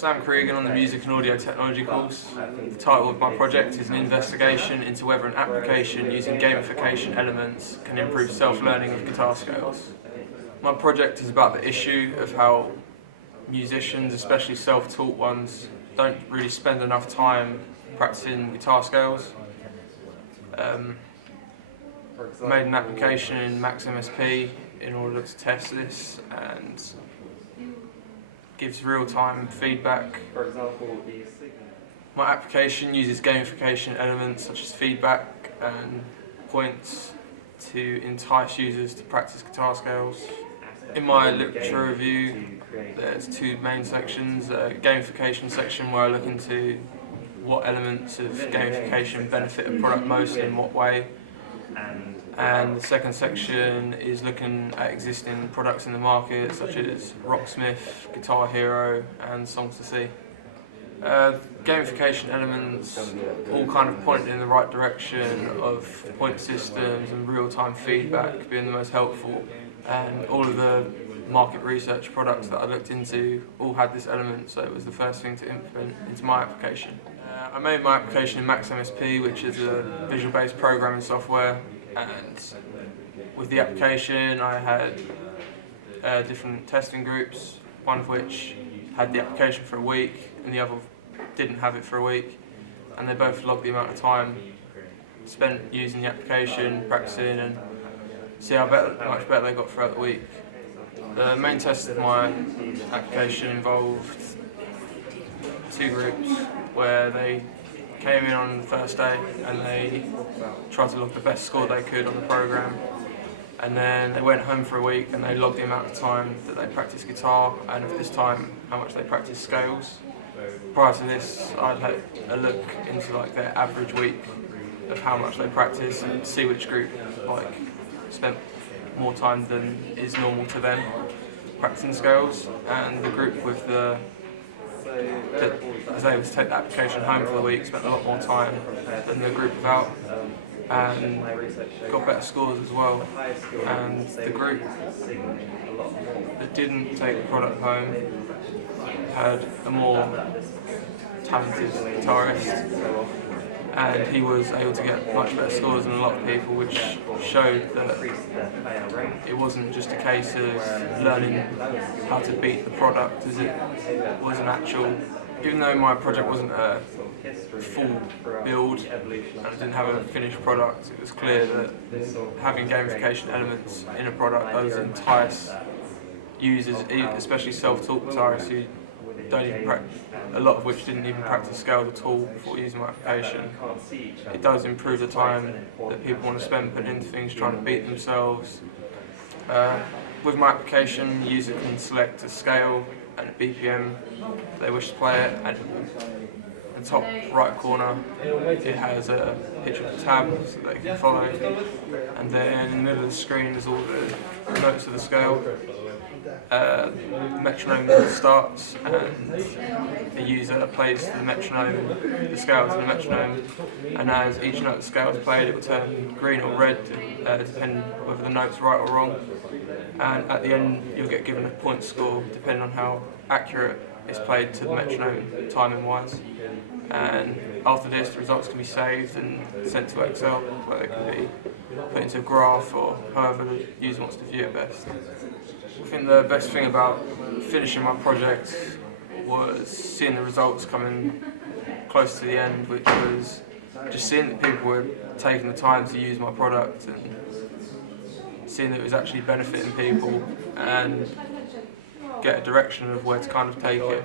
Sam Cregeen on the Music and Audio Technology course. The title of my project is an investigation into whether an application using gamification elements can improve self-learning of guitar scales. My project is about the issue of how musicians, especially self-taught ones, don't really spend enough time practicing guitar scales. I made an application in Max MSP in order to test this and gives real-time feedback. For example, my application uses gamification elements such as feedback and points to entice users to practice guitar scales. In my literature review, there's two main sections. A gamification section where I look into what elements of gamification benefit a product most and in what way. And the second section is looking at existing products in the market such as Rocksmith, Guitar Hero and Songs to See. Gamification elements all kind of point in the right direction of point systems and real-time feedback being the most helpful, and all of the market research products that I looked into all had this element, so it was the first thing to implement into my application. I made my application in Max MSP, which is a visual-based programming software, and with the application I had different testing groups, one of which had the application for a week and the other didn't have it for a week, and they both logged the amount of time spent using the application, practicing, and see how much better they got throughout the week. The main test of my application involved two groups where they came in on the first day and they tried to log the best score they could on the program, and then they went home for a week and they logged the amount of time that they practiced guitar and of this time how much they practiced scales. Prior to this, I'd had a look into their average week of how much they practice and see which group spent more time than is normal to them practicing scales, and the group with that was able to take the application home for the week spent a lot more time than the group without, and got better scores as well. And the group that didn't take the product home had a more talented guitarist, and he was able to get much better scores than a lot of people, which showed that it wasn't just a case of learning how to beat the product as it was an actual. Even though my project wasn't a full build and I didn't have a finished product, it was clear that having gamification elements in a product does entice users, especially self-taught guitarists who don't even a lot of which didn't even practice scales at all before using my application. It does improve the time that people want to spend putting into things trying to beat themselves. With my application, the user can select a scale and a BPM they wish to play it, and in the top right corner it has a picture of the tab so they can follow, and then in the middle of the screen is all the notes of the scale. The metronome starts and the user plays the metronome, the scale to the metronome, and as each note of the scale is played it will turn green or red depending whether the note's right or wrong, and at the end you'll get given a point score depending on how accurate it's played to the metronome timing wise. And after this the results can be saved and sent to Excel where they can be put into a graph or however the user wants to view it best. I think the best thing about finishing my project was seeing the results coming close to the end, which was just seeing that people were taking the time to use my product and seeing that it was actually benefiting people and get a direction of where to kind of take it.